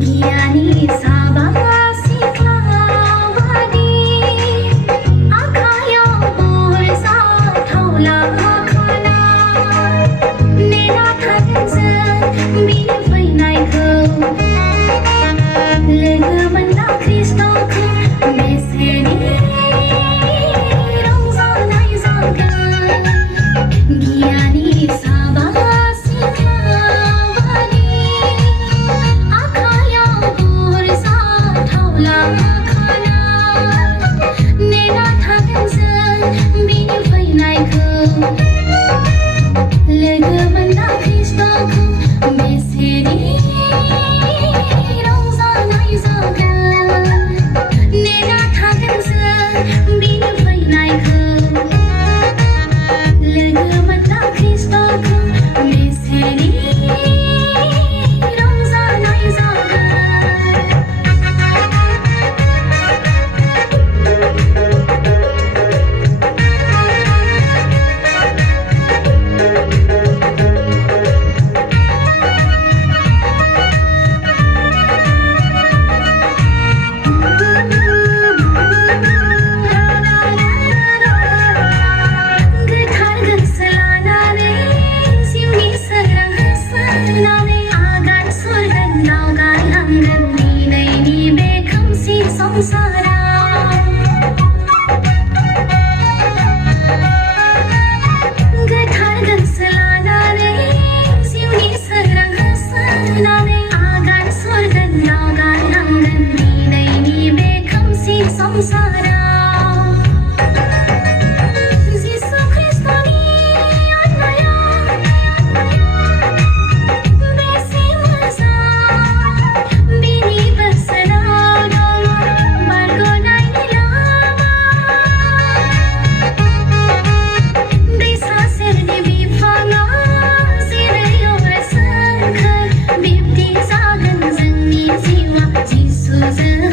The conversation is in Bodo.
giani saba siklabadi akhayauburja thaula khana nena thanjों बिनि फैनायखौ लोगो मोनना ख्रिस्टखौ बेसेनि रंजानाय जागोन giani saba siklabadi akhayauburja thaula khana nena thanजों बिनि फैनायखौ लोगो मोनना ख्रिस्टखौ बेसेनि रंजानाय जागोन नेना थागोन जों बिनि फैनायखौ लोगो मोनना ख्रिस्टखौ बेसेनि रंजानाय जागोन गोथार गोसो लानानै जिउनि सोरां होसोनानै आगान सुरगोन दावगालांगोन दिनैनि बे खोमसि संसाराव गोथार गोसो लानानै जिउनि सोरां होसोनानै आगान सुरगोन दावगालांगोन दिनैनि बे खोमसि संसाराव जिसु ख्रिस्टनि अननाया बेसे मोजां बिनि बोसोराव दं बारग'नायनि लामा दैसा सेरनि बिफाङा जेरै अराय सोमखोर बिब्दि जागोन जोंनि जिउआ जिसुजों